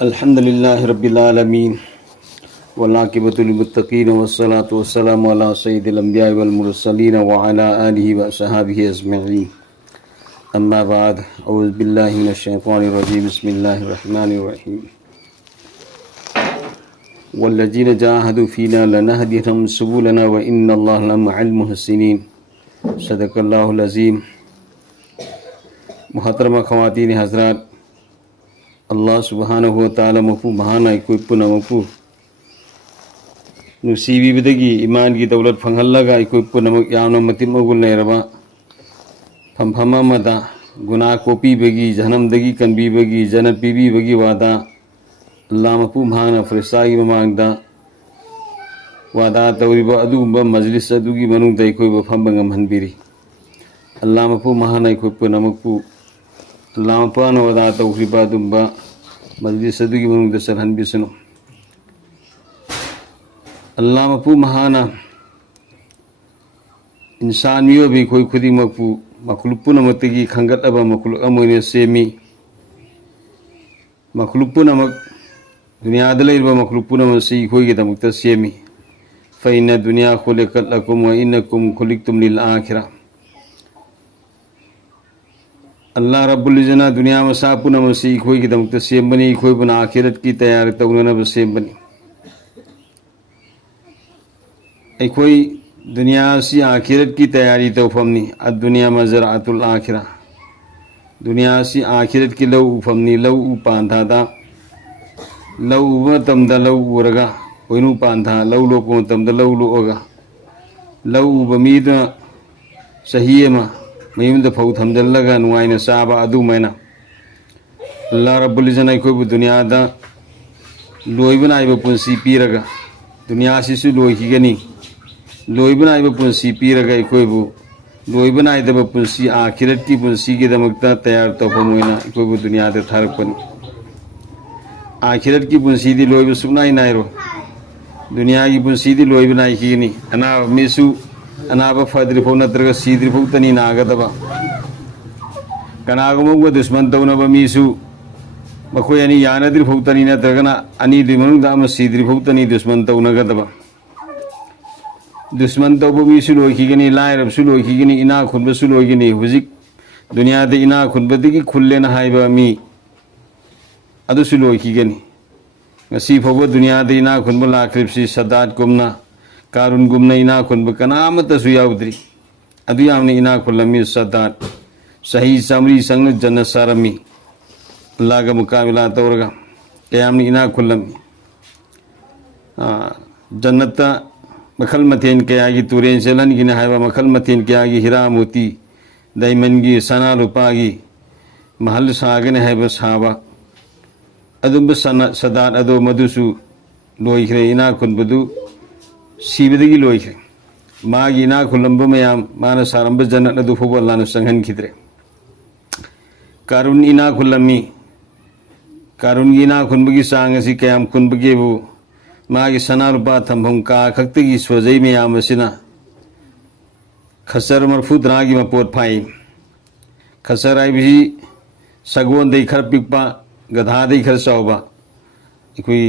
अल्हम्दुलिल्लाहि रब्बिल आलमीन वल्लाक़िबतुल लिल्मुत्तक़ीन वस्सलातु वस्सलामु अला सय्यिदिल अंबियाइ वल मुरसलीन व अला आलिहि व अस्हाबिहि अजमईन। अम्मा बाद, औज़ु बिल्लाहि मिनश शैतानिर रजीम। बिस्मिल्लाहिर रहमानिर रहीम। वल्लज़ीना जाहदू फ़ीना लनहदियन्नहुम सुबुलना व इन्नल्लाहा लमअल मुहसिनीन। सदक़ल्लाहुल अज़ीम। मुहतरमा ख़वातीन हज़रात, Allah subhanahu wa ta'ala mafu mahana ikoi puna mafu nusibi bidagi iman ki daulat phanghallaga ikoi puna yamna matim magul nairaba phamphama mada guna kopi bagi janam dagi kanbi bagi janat bibi bagi wada Allah mafu mahana frisai mamangda wada tawriba adumba majlis adugi manungda ikoi ba phambangam hanbiri Allah mafu mahana ikoi puna mafu Allah pano wada tawriba dumba majlis adugi manungda sarhan bisanu Allah mafu mahana insan miyo bi koi khudi mafu makhlupuna matagi khangat aba makhluk amoine semi makhlupuna mak dunia adalai ba makhlupuna masi koi kita mukta semi fa inna dunya khuliqat lakum wa innakum khuliqtum lil akhirah। अल्लाह रब्बुल इज़्ज़त दुनिया में सापुना मसी कोई की दमक तस्सीम बनी कोई बना आखिरत की तैयारी तो उन्होंने बसेम बनी कोई दुनिया से आखिरत की तैयारी तो फमनी अद दुनिया में ज़राअतुल आखिरा दुनिया से आखिरत की लव फमनी लव उपांधा था लव व तमदा लव उरगा वैनु पांधा लव लोगों तमदा लव लोगा लव बमीद सही में मयूंद फौ थमजल्लगा नुआइना साबा अदु मैना अल्लाह रब्बुल इज़्ज़त अखोइबु दुनियादा लोइबा नाइबा पुंसी पीरगा दुनिया सिसु लोइखिगनी लोइबा नाइबा पुंसी पीरगा अखोइबु लोइबा नाइदबा पुंसी आखिरत की पुंसी के दमकता तैयार तौफमोइना अखोइबु दुनियादा थारकपनि आखिरत की पुंसी दी लोइबा सुनाई नाइरो दुनिया की पुंसी दी लोइबा नाइखिगनी अना मिसु अनाबा फद्रिफो नत्रगा सीद्रिफो तनी नागदबा कनागमोग दुश्मन तौनबा मीसु मखोय अनि यानद्रिफो तनी नत्रगना अनि दिमनुदा म सीद्रिफो तनी दुश्मन तौनगदबा दुश्मन तौबो मीसु लोइखिगनी लाइरबसु लोइखिगनी इना खुनबसु लोइगनी हुजिक दुनियादे इना खुनबदिगी खुल्लेना हाइबा मी अदुसु लोइखिगनी ngasi fobo दुनियादे इना खुनबा लाख्रिबसि सदात गुमना कारुन गुमना इना खुनब कनामत सुयाउद्री अदु यामने इना खुलमी सदात सही समरी संग जन्नत सारमी अल्लाह का मुकाबला तौरगा कयामने इना खुलमी जन्नत मखल मथेन कयागी तुरेन सेलन गिना हाइबा मखल मथेन कयागी हीरा मोती डायमंड की सना रुपागी महल सागन हाइबा साबा अदुब सदात अदो मधुसु लोइखरे इना खुनबदु सीबदगी लोइखे मागी इना खुलंब मयाम माना सारंब जन्नत अदु फोबो अल्लाह न संहन खिद्रे कारुन इना खुलमी कारुन गी इना खुनबगी सांगसी कयाम खुनबगेबु मागी सना रुपा थंभम का खक्तगी सोजई मयाम असिना खसर मरफूत रागी मपोत फाई खसर आइबी सगोन दई खर पिकपा गधा दई खर सौबा कोई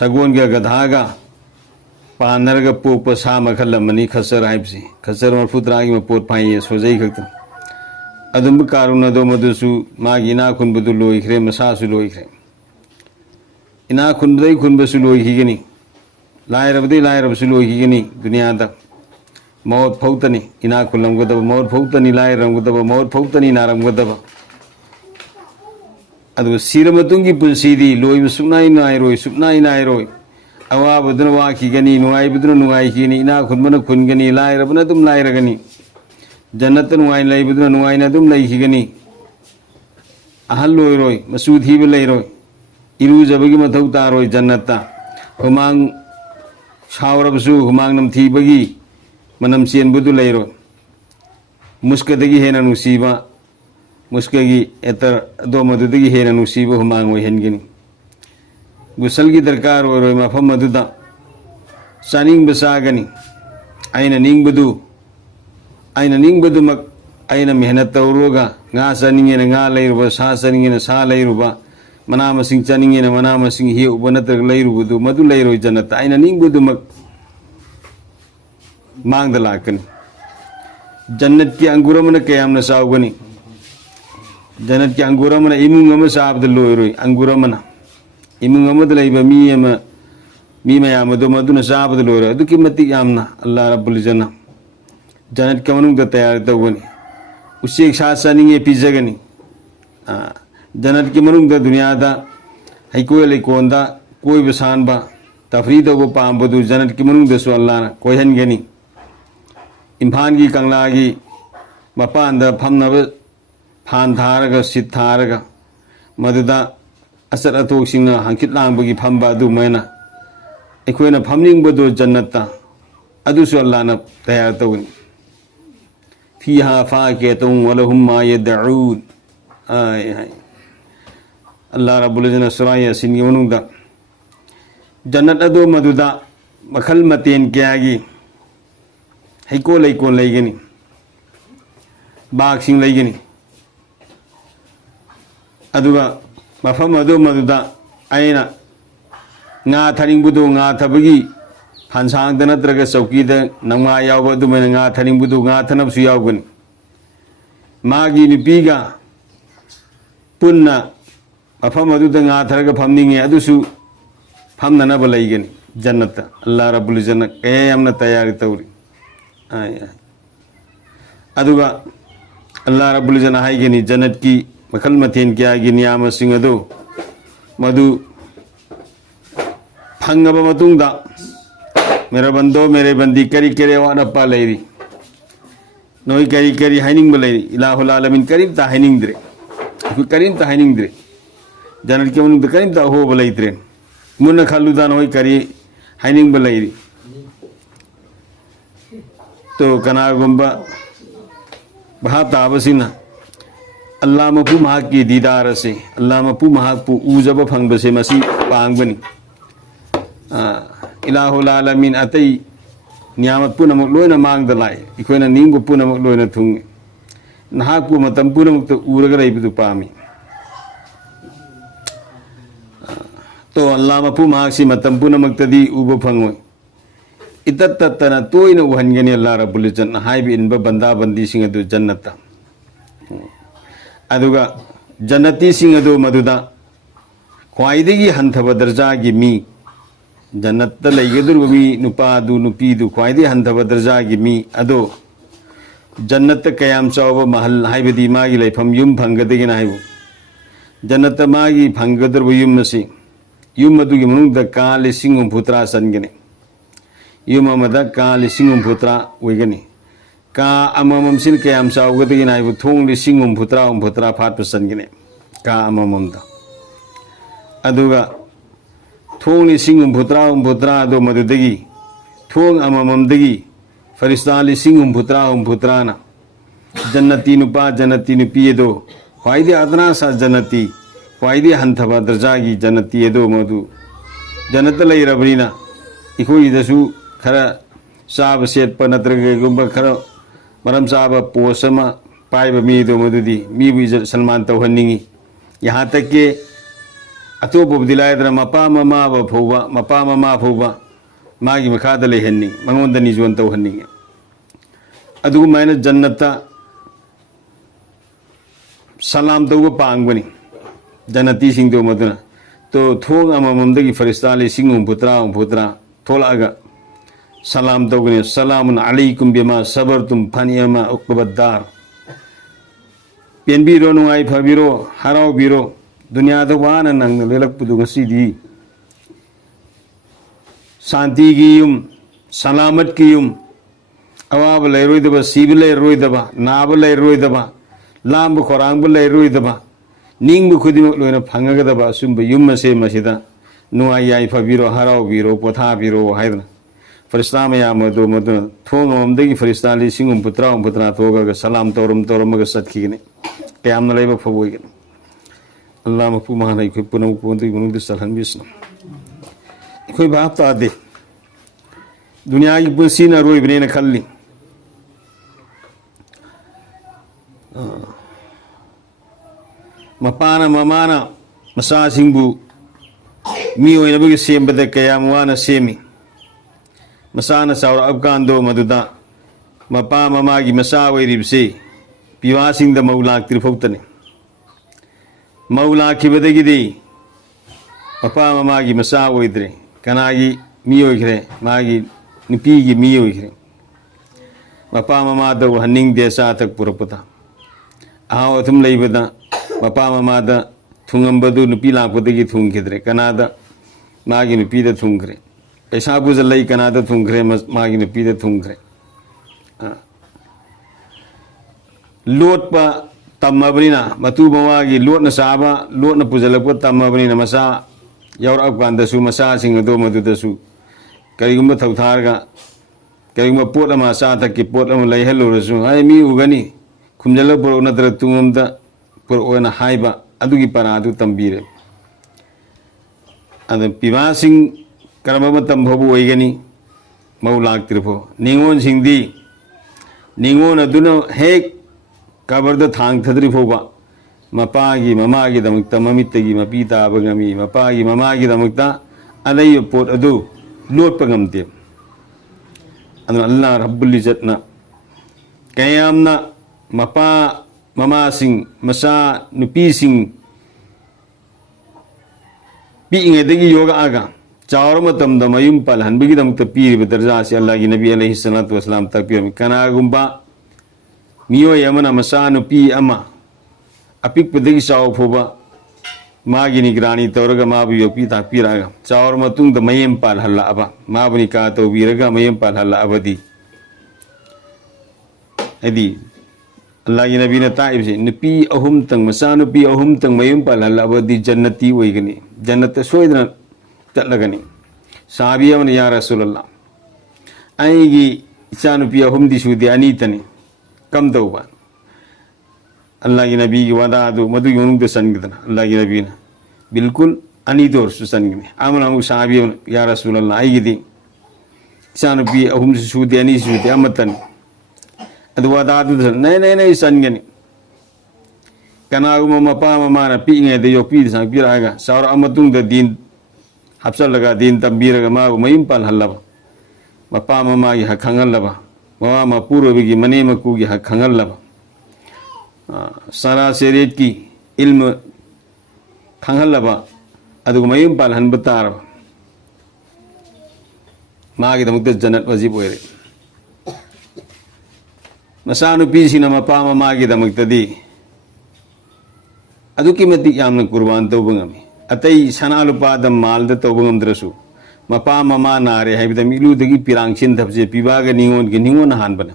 सगोन के गधागा पानरगा पोप सा मखल मनी खसर हाइबसी खसर मरफूत रागी मपोत फाई सोजई खक्त अदुम कारुन अदो मदुसु मागी इना खुनबदु लोइखरे मसासु लोइखरे इना खुनबदई खुनबसु लोइखिगनी लाइरबदई लाइरबसु लोइखिगनी दुनियादा मौत फौतनी इना खुलमगदब मौत फौतनी लाइरमगदब मौत फौतनी नारमगदब अदु सिरमतुंगी पुंसीदी लोइब सुनाई नाइरोय सुनाई नाइरोय अवाबदुन वाखिगनी नुआइबदुन नुआइखिगनी इना खुनबन खुनगनी लाइरबन दुम लाइरगनी जन्नत नुआइ लैबदुन नुआइना दुम लैखिगनी अहल लोइरोय मसूधीब लैरोय इरुजबगी मथौ तारोय जन्नता हुमांग छावरबसु हुमांग नमथीबगी मनम चेनबदु लैरोय मुस्कदगी हेना नुसीबा मुस्कगी एतर दो मदुदगी हेना नुसीबा हुमांग ओइहनगनी गुसल की दरकार हो रोय मफम मदुदा चानिंग बसागनी आइना निंग बदु मक आइना मेहनत तौरोगा nga चानिंगे nga लैरुबा सा चानिंगे सा लैरुबा मना मसिंग चानिंगे ना मना मसिंग हे उब नत्रग लैरुबदु मदु लैरोय जन्नत आइना निंगबदुमक मांगद लाकनी जन्नत की अंगूरमना कयामना सावगनी जन्नत की अंगूरमना इमुंग अमा साबद लोयरोय अंगूरमना इमुंग अमद लैबा मी मयाम अदु मदुना साबद लोयरोय अदुकी मतिक यामना अल्लाह रब्बुल जन्ना जन्नत के मनुंग तैयार तौगनी उसे साथ चानिंगे पिजगनी जन्नत की मनुंग दुनिया दा हैकोय लेकोंदा कोई बसानबा तफरी तौब पामबदु जन्नत की मनुंग दसु अल्लाह कोयहनगनी इम्फान की कंगला की मपान फमनब फान थारग सिट थारग मदुदा असर अतोक्सिंग हंकित लांबगी फंबा अदुमैना अखोयना फमनिंगबदु जन्नता अदुसु अल्लाहना तैयार तौगनी फीहा फाकिहतुन वलहुम मा यदऊन आय हाय अल्लाह रब्बुल इज्जत सूरा यासीन की मनुंग जन्नत अदो मदुदा मखल मतेन क्यागी हैको लैकोन लैगनी बागसिंग लैगनी अदुगा मफम अदो मदुदा आइना nga tharingbudu nga thabagi phansang da natraga chauki da nangma yawba du mena nga tharingbudu nga thanab su yawgani magi nipiga punna mafam adu da nga tharaga phamninge adusu phamnana ba laigani jannata allah rabbul jannat kayamna tayari tawri ay aduga allah rabbul jannat haigani jannat ki makal mathen kya gi niyama sing adu madu फंगबा मतुंगदा मेरा बंदो मेरे बंदी करी करे वानप्पा Larry नोई करी करी हाइनिंग बलैरी इलाहुल आलमीन करीम ता हाइनिंग द्रे करीम ता हाइनिंग द्रे जनर के मुन करीम ता हो बलैत्रे मुन खालुदा नोई करी हाइनिंग बलैरी तो कनागुंबा भाव ताबसिना अल्लाह मपु महाक की दीदार से अल्लाह मपु महाक पु उजब फंगबसे मसी पांगबनी इलाहुल आलमीन अतई नियामत पुनमक लोयना मांगदा लाई इखोयना निंगबु पुनमक लोयना थुंगे नहाकु मतम पुनमक तो उरगा लैबदु पामी तो अल्लाह मपु मागसी मतम पुनमक तदी उब फंगोय इतत ततना तोयना उहनगनी अल्लाह रब्बुल इज्जत हाइबि इनबा बंदा बंदी सिंग अदु जन्नता अदुगा जन्नती सिंग अदु मदुदा ख्वाइदगी हंथबा दर्जा की मी जन्नत लैगदुरबा मी नुपा दु नुपी दु ख्वाइदे हंथबा दर्जा की मी अदो जन्नत कयाम चावबा महल हाइबदी मागी लैफम युम फंगदगिना हाइबु जन्नत मागी फंगदुरबा युम मसी युम अदुगी मनुंगदा का लिसिंग हुंफुत्रा सनगने युम अमदा का लिसिंग हुंफुत्रा ओइगनी का अमममसिन कयाम चावगदगिना हाइबु थोंग लिसिंग हुंफुत्रा फाटपा सनगने का अमममदा अदुगा थोंग लिसिंग हुंफुत्रा दो मदुदगी थोंग अमममदगी फरिश्ता लिसिंग हुंफुत्रा ना जन्नती नुपा जन्नती नुपी दो ख्वाइदे अदना सा जन्नती ख्वाइदे हंथबा दर्जागी जन्नती दो मदु जन्नत लैरबनिना इखोइदसु खरा साब सेटपा नत्रगुंबा खरा मरम साब पोसमा पाइबा मी दो मदुदी मी बु इज्जत सन्मान तौहन्निंगी यहाँ तक के अतोप दिलायद्रा मपा ममा फौबा मागी मखादा लेहन्नी मंगोंदा निजोन तौहन्निंगे अदुगु मैंने जन्नता सलाम तौबा पांगबनी जन्नती सिंग दो मदुना तो थोंग अमममदगी फरिश्ता लिसिंग हुंफुत्रा थोलागा सलाम तौगनी सलामुन अलैकुम बिमा सबरतुम फनियमा उक्बद्दार पेनबिरो नुंगाई फबिरो हरावबिरो दुनिया तो वाना नंग लेलकपुदु ngasidi शांति की युम सलामत की युम अवाब लैरोइदबा सीब लैरोइदबा नाब लैरोइदबा लांब खोरांब लैरोइदबा निंग खुदिमक लोइना फंगगदबा असुंब युम से मसिदा नुआई याई फबिरो हरावबिरो पोथाबिरो हाइदना फरिश्ता मयाम दो मदुन थोंग अममदगी फरिश्ता लिसिंग हुंफुत्रा थोगा सलाम तौरमगा सत्खिगने कयामना लैबा फबोइगने अल्लाह मपू महाना इखोय पुनम कोंदि मनुंग चलहनबिसना इखोय भाप तादे दुनिया की पुंसीना रोइबनेना खल्ली मपाना ममाना मसासिंगबु मी ओइनबगे सेमबदा कयाम वाना सेमी मसाना सावर अबकांदो मदुदा मपा ममागी मसा ओइरिबसे पिवासिंग द मौलाक त्रिफोक्तने मौलाक खिबदगिदी मपा ममागी मसा ओइद्रे कनागी मी ओइखरे मागी नुपीगी मी ओइखरे मपा ममाद हन्निंग देसा तक पुरपता आहाव अथुम लैबदा मपा ममाद थुंगंबदु नुपी लापदगी थुंगखिद्रे कनादा मागी नुपीदा थुंगखरे पैसा बुझ लई कनादा थुंगखरे मागी नुपीदा थुंगखरे लोटपा तम्मबनिना मतु मवागी लोटना साबा लोटना पुजलपा तम्मबनिना मसा यौरब कांदसु मसा सिंगदो मदुदसु करिगुम्बा थौथारगा करिगुम्बा पोट अमा सा तकि पोट अमा लैहल्लोरसु हाय मी उगनी खुमजल पुरो नत्र तुंगमदा पुरो ओना हाइबा अदुगी परादु तंबीरे अद पिवासिंग करमबा तंभबु ओइगनी मौलाक त्रिफो निंगोन सिंगदी निंगोन अदुना हेक कबरद थांग थद्री फोबा मपागी ममागी दमक्ता ममित्तगी मपी ताबगमी मपागी ममागी दमक्ता अलैय पोट अदु लोटपा गमते अदुना अल्लाह रब्बुल इज्जतना कयामना मपा ममा सिंग मसा नुपी सिंग पीइंगेदगी योगा आगा चावर मतमदा मयुम पाल हनबगी दमक्ता पीरिब दर्जा से अल्लाह की नबी अलैहि सल्लतु वसलाम तक पीरम कनागुम्बा मियोय अमना मसा नुपी अमा अपिकपदगी चाव फोबा मागी निगरानी तौरगा माबु योपी तापीरागा चावर मतुंग द मयम पाल हल्ला अबा माबनि का तौबीरगा मयम पाल हल्ला अबदी यदि अल्लाह की नबी ने ताइबसे नुपी अहुम तंग मसा नुपी अहुम तंग मयम पाल हल्ला अबदी जन्नती ओइगनी जन्नत सोइदना चलगनी साबी अमन या रसूलुल्लाह आईगी इचा नुपी अहुम दी सुदे अनी तने कम तौबा अल्लाह की नबी की वादा दो मधु योनुग दे सनगदना अल्लाह की नबी ने बिल्कुल अनी दौर से सनगने आमन अमु साहबी या रसूल अल्लाह आई दी चानु पी अहुम से सूदे अनी सूदे अमतन अद वादा दो नहीं सनगने कनागुम मपा ममाना पींगे दे यो पी संग पीरागा सावर अमतुंग द दीन हफ्सल लगा दीन तंबीरगा मा मयम पाल हल्लबा मपा ममा की हक खंगलबा मवा मपूर्वगी मने मकूगी हक खंगलबा सारा शरीयत की इल्म खंगलबा अदुग मयम पाल हन बतारबा मागी दमुक्त जन्नत वजीब ओइरे मसानु पीसिना मपा ममागी दमुक्तदी अदुकी मति यामना कुर्बान तौबंगमी अतई सना लुपाद मालद तौबंगमद्रसु मपा ममा नारे हाइबदा मिलुदगी पिरांगसिन थबजे पिबाग निंगोन हानबना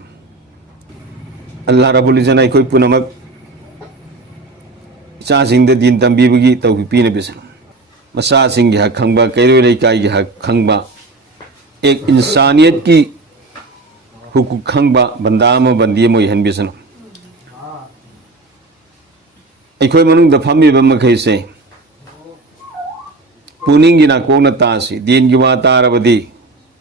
अल्लाह रब्बुल इज्जत आई कोई पुनमक चा सिंह दीन तंबीबगी तौबी पीने बिसन मसा सिंह की हक खंगबा कैरो लेकाई की हक खंगबा एक इंसानियत की हुकूक खंगबा बंदा म बंदी मोय हन बिसन अखोय मनुंग द फमीबा मखैसे पुनिंगी ना कोंगना तासी दीन की वा तारबदी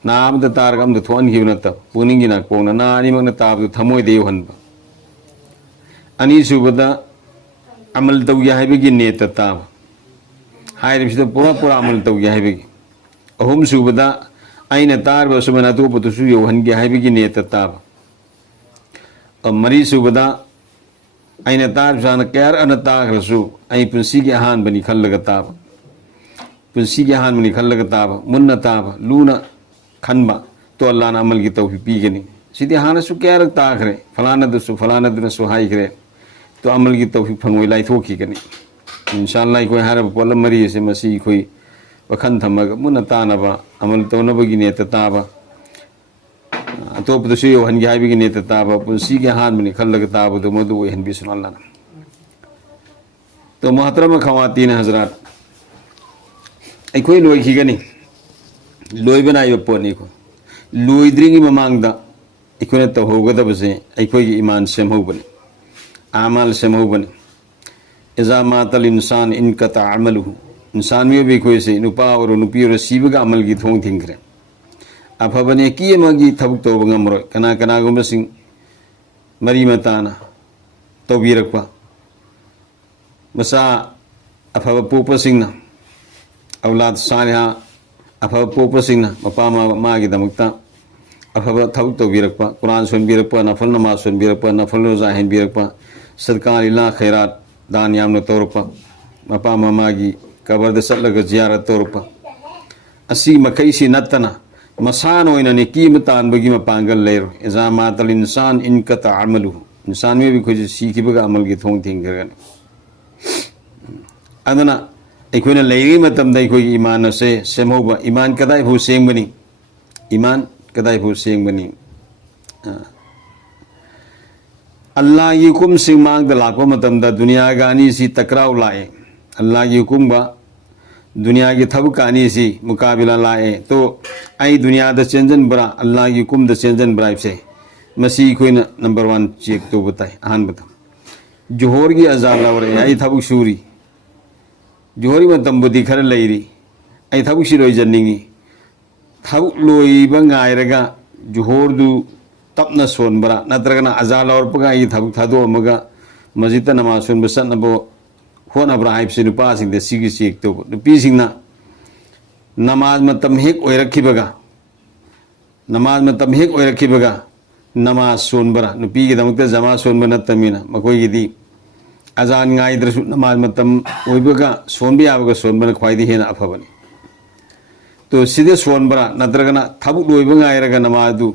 नाम द तारगम द थोन हिव नत पुनिंगी ना कोंगना ना अनि मगना ताब थमोय देव हनबा अनि सुबदा अमल तौगे हाइबगी नेत ताब हाइरिबिसदा पूरा अमल तौगे हाइबगी अहुम सुबदा आइना तारबा सुबना तो पतुसु यो हनगे हाइबगी नेत ताब मरी सुबदा आइना तार जान क्यार अन तागरसु आई पुंसी के हान बनी खल्लगा ताब पुंसी के हान बनी खल्लगा ताब मुन्ना ताब लूना खनबा तो अल्लाह ना अमल की तौफीक पीगनी सीधे हानसु क्यार तागरे फलाना दसु हाइगरे तो अमल की तौफीक फंगोय लाइथोकी गनी इंशाअल्लाह कोई हारब पोलम मरी से मसी कोई वखन थमग मुन्ना तानबा अमल तौनबगी नेत ताबा अतोप दसु यो हनगे हाइबगी नेत ताबा पुंसी के हान बनी खल्लगा ताब तो मदु ओय हन बिसन अल्लाह तो मोहतरम खवातीन हजरात अखोई लोइखिगनी लोइबनाइबा पोनी को लोइद्रिंगी ममांगदा अखोइना तौहोगदबसे अखोई ईमान सेमहौबनी आमाल सेमहौबनी इजा मातल इंसान इनकता अमलुहु इंसान में भी खोई से नुपा और नुपी और सीबगा अमल की थोंग थिंगरे अफबने की मगी थबुक तौबंगमरो कना कनागुम सिंह मरी मताना तौबीरकपा मसा अफब पोपसिंगना औलाद सालिहा अफब पोपसिंगना मपा मागी दमकता अफब थबक तौबीरकपा कुरान सुनबीरकपा नफल नमाज सुनबीरकपा नफल रोजा हेनबीरकपा सरकारी ला खैरात दान यामना तौरकपा मपा मागी कबरद चलग जियारत तौरकपा असी मखैसी नत्तना मसान ओइनने कीम तानबगी मपांगल लेरो इजा मातल इंसान इनकता अमलु इंसान में भी कुछ सीखिबगा अमल की थोंग थिंगरगन अदना अखोइना लेरी मतमदा अखोइ ईमान से सेमौबा ईमान कदाइ भू सेंगबनी ईमान कदाइ भू सेंगबनी अल्लाह की हुकुम सिंह मांग लाको मतमदा दुनिया गानी सी टकराव लाए अल्लाह की हुकुम बा दुनिया की थबक आनी सी मुकाबिला लाए तो आई दुनिया द चेंजन बरा अल्लाह की हुकुम द चेंजन बराइब से मसी कोइना नंबर 1 चेक तो बताए आन बता जोहर की अजाब लावरे आई थबक सूरी जोहरी मतम बुद्धि खर लेरी आई थबक सिरोय जन्निंगी थबक लोइबा गायरगा जोहर दु तपना सोनबरा नत्रगना अजाल और पगा आई थबक थादो अमगा मस्जिद नमाज सुन बसनबो होनब्रा हाइबसे नुपासिंग सिगी चेक तो नुपीसिंगना नमाज मतम हेक ओइरखिबगा नमाज मतम हेक ओइरखिबगा नमाज सोनबरा नुपीगी दमकते जमा सोनबा नत्तमिना मकोइगिदी अजान गाइद्रसु नमाज मतम ओइबगा सोनबे याबगा सोनबना ख्वाइदी हेना अफबनी तो सिदे सोनबरा नत्रगना थबुक लोइबा गाइरगा नमाज दु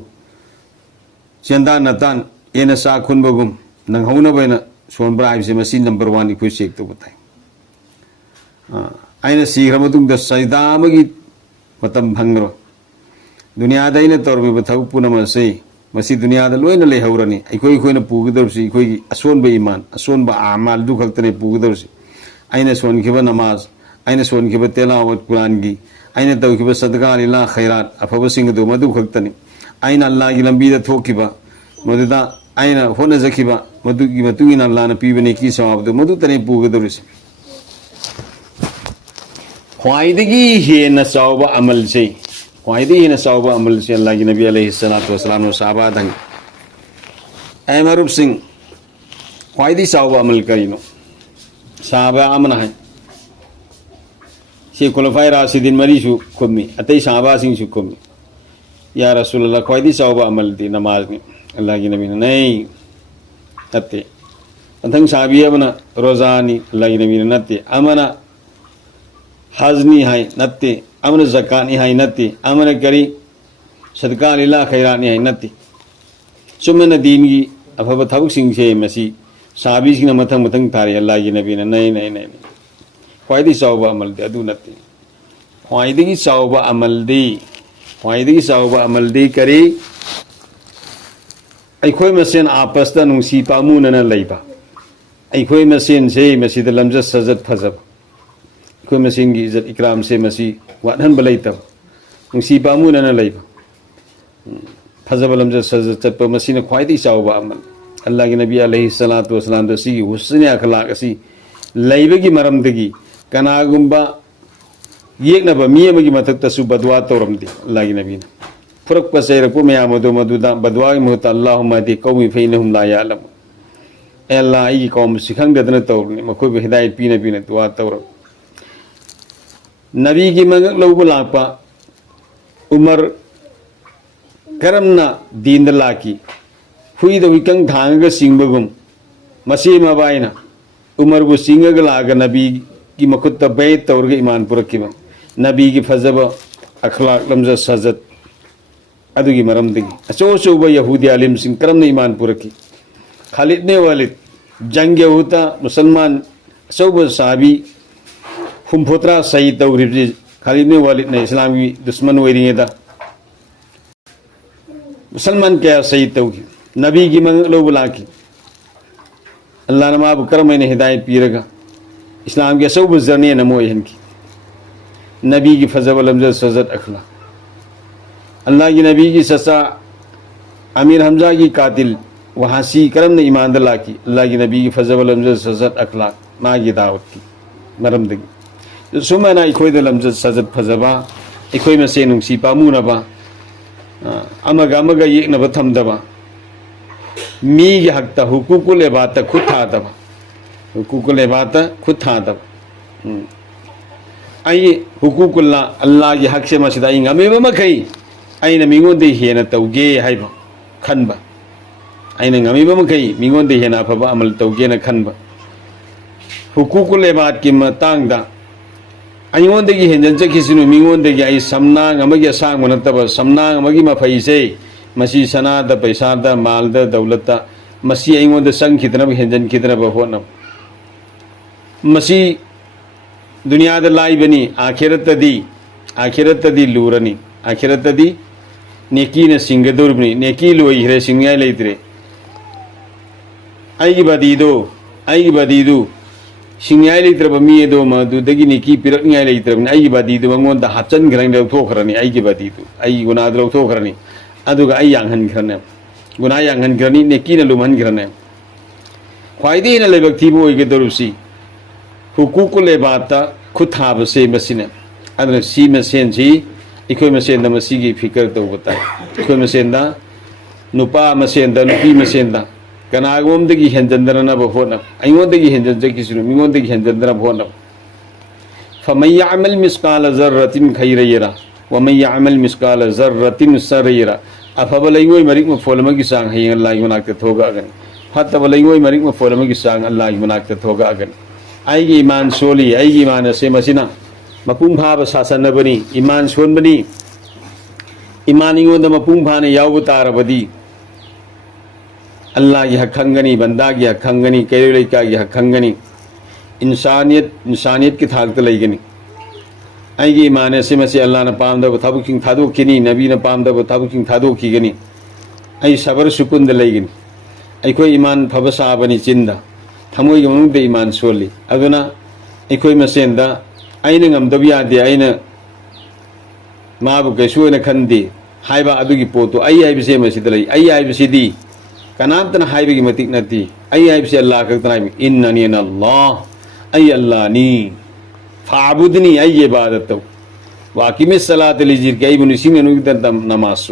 चेंदा नतान एना सा खुनबगुम नंगहौनबैना सोनबरा हाइबसे मसी नंबर 1 इखोइ चेक तो बताई आइना सीखर मतुंगदा सजदा अमगी मतम भंगरो दुनिया दैना तौरबिबा थबुक पुनमसे मसी दुनिया दा लोइना लेहौरनी अखोइ खोइना पुगदरसि अखोइगी असोनबा ईमान असोनबा आमाल दु खक्तने पुगदरसि आइना सोनखिबा नमाज आइना सोनखिबा तिलावत कुरान की आइना तौखिबा सदका लिला खैरात अफबसिंग दो मदु खक्तने आइना अल्लाह की लंबीदा थोखिबा मदुदा आइना होनजखिबा मदुगी मतुगिना अल्लाहना पीबने की सवाब दो मदु तने पुगदरसि ख्वाइदगी हेना चावबा अमल से ख्वाइदगी हेना चावबा अमल से अल्लाह की नबी अलैहिस्सलातु वस्सलाम नो सहाबा दंग ऐ मरूब सिंह ख्वाइदगी चावबा अमल करिनो सहाबा अमना है से खुलफाए राशिदीन मरीसु खुमी अतई सहाबा सिंह सु खुमी या रसूलुल्लाह ख्वाइदगी चावबा अमल दी नमाज ने अल्लाह की नबी ने नहीं नत्ते अंतंग साहबी अमना रोजानी अल्लाह की नबी ने नत्ते अमना हजनी है नत्ते अमन ज़कानी है नत्ते अमन करी सदका लिला खैरानी है नत्ते सुमन दीन की अफब थबक सिंह से मसी साबी सिंह मथंग मथंग थारे अल्लाह की नबी ने नहीं नहीं नहीं ख्वाइदगी चावबा अमल दे अदु नत्ते ख्वाइदगी चावबा अमल दे ख्वाइदगी चावबा अमल दे करी अखोइ मसेन आपसता नुंसी पामुनना लैबा अखोइ मसेन से मसीद लमजत सजत फजब अखोइ मसेन की इज्जत इकराम से मसी वाहन बलैतब नुंसी पामुनना लैबा फजब लमजत सजत चतप मसीन ख्वाइदगी चावबा अमल अल्लाह के नबी अलैहिस्सलातु वस्सलाम दसी हुस्न अखलाक असी लैबगी मरमदगी कनागुंबा येकनबा मी अमगी मथक्तसु बदवा तौरमदि अल्लाह के नबी फुरक पसैरकु मयामदो मदुदा बदवा की मुहत अल्लाहुम्मा दी कौमी फैनहुम ला यालम ए अल्लाह ई कौम सिखंगदन तौरने मखोब हिदायत पीने पीने दुआ तौर नबी की मंगक लौब लापा उमर करमना दीन लाकी हुई द विकंग धांग सिंगबगुम मसी मबाइना उमर बु सिंगग लाग नबी की मखुत बैत तौर ईमान पुरकिब नबी की फजब अखलाक लमजत सजत अदुगी मरमदगी अचो अचौब यहूदी आलिम सिंह करमना ईमान पुरकी खालिद ने वालिद जंग होता मुसलमान अचौब साहबी हुमफोत्रा सही तौरिबि खालिद ने वालिद ने इस्लाम की दुश्मन ओइरिङेदा मुसलमान क्या सही तौगी नबी की मंग लोब लाकी अल्लाह नमाब करमैने हिदायत पीरगा इस्लाम के अचौब जर्नी नमो इहनकी नबी की फजब लमजत सजत अखला अल्लाह की नबी की ससा अमीर हमजा की कातिल वहासी करम ने ईमान दला की अल्लाह की नबी की फजब लमजत सजत अखलाक माँ की दावत की मरमदगी सुमना इखोई द लमजत सजत फजबा इखोई में से नुंसी पामुनबा अमगा अमगा येकनबा थमदबा मी की हकता हुकूकुल इबादत खुद थादबा हुकूकुल इबादत खुद थादबा ai hukukullah Allah gi hakse masida ai ngame ba makai ai na mingon de hena tauge haiba khanba ai na ngame ba makai mingon de hena fa ba amal tauge na khanba hukukul ibad ki matang da ai ngon de gi henjan chaki sinu mingon de gi ai samna ngamagi sang manataba samna ngamagi mafai se masi sana da paisa da mal da daulat da masi ai ngon de sang khitna ba henjan khitna ba hona masi दुनिया लाई बनी आखिरत लूरनी आखिरत नेकी ने सिंगदुरबनी नेकी लोइरे सिंगाय लेत्रे आई बदीदो सिंगाय लेत्रब मीदो मदुदगी नेकी पिरकनाय लेत्रबनी आई बदीदो मंगोंदा हाचन ग्रंग लौथोखरनी आई बदीदो आई गुनाद लौथोखरनी अदुगा आई यांगहन खरने गुना यांगहन खरनी नेकी ने लुमहन खरने ख्वाइदे ने लेबक थीबो ओइगे दरुसी हुकूकुल इबादत खुद हाबसे मसीने अदन सी मसेन जी इखोय मसेन द मसीगी फिकर तो बताय इखोय मसेन दा नुपा मसेन दा नुपी मसेन दा कनागोम दगी हेंजंदरना बहोना अयों दगी हेंजन जकी सुनु मिंगों दगी हेंजंदरना बहोना फमन यअमल मिस्काल ज़र्रतिन खैरयरा व मन यअमल मिस्काल ज़र्रतिन सरयरा अफबलैगोय मरिक म फोलमगी सांग हयं अल्लाह युनाक थोगा अगन फतबलैगोय मरिक म फोलमगी सांग अल्लाह युनाक थोगा अगन आईगी ईमान सोली आईगी ईमान से मसीना मपुंग भाव सासनबनी ईमान सोनबनी ईमान इंगोंद मपुंग भाने याव तारबदी अल्लाह की हक खंगनी बंदा की हक खंगनी कैरेका की हक खंगनी इंसानियत की थाकत लेगनी आईगी ईमान से मसी अल्लाह न पामदब थाबुकिंग थादोखिनी नबी न पामदब थाबुकिंग थादोखिगनी आई सबर सुकुंद लेगनी आईको ईमान फबसाबनी चिंदा थमोई गमनुद ईमान सोली अदुना इखोई मसेंदा आइना ngамदब यादे आइना माबु कैसु न खंदे हाइबा अदुगी पोतो आई हाइबसे मसिद लई आई हाइबसिदी कनामतन हाइबगी मतिक नती आई हाइबसे अल्लाह कतना इन्ननी अल्लाह आई अल्लाह नी फाबुदनी आई इबादत वाकिमिस सलात लिजिर कई मुनिसिम नुगदन नमाज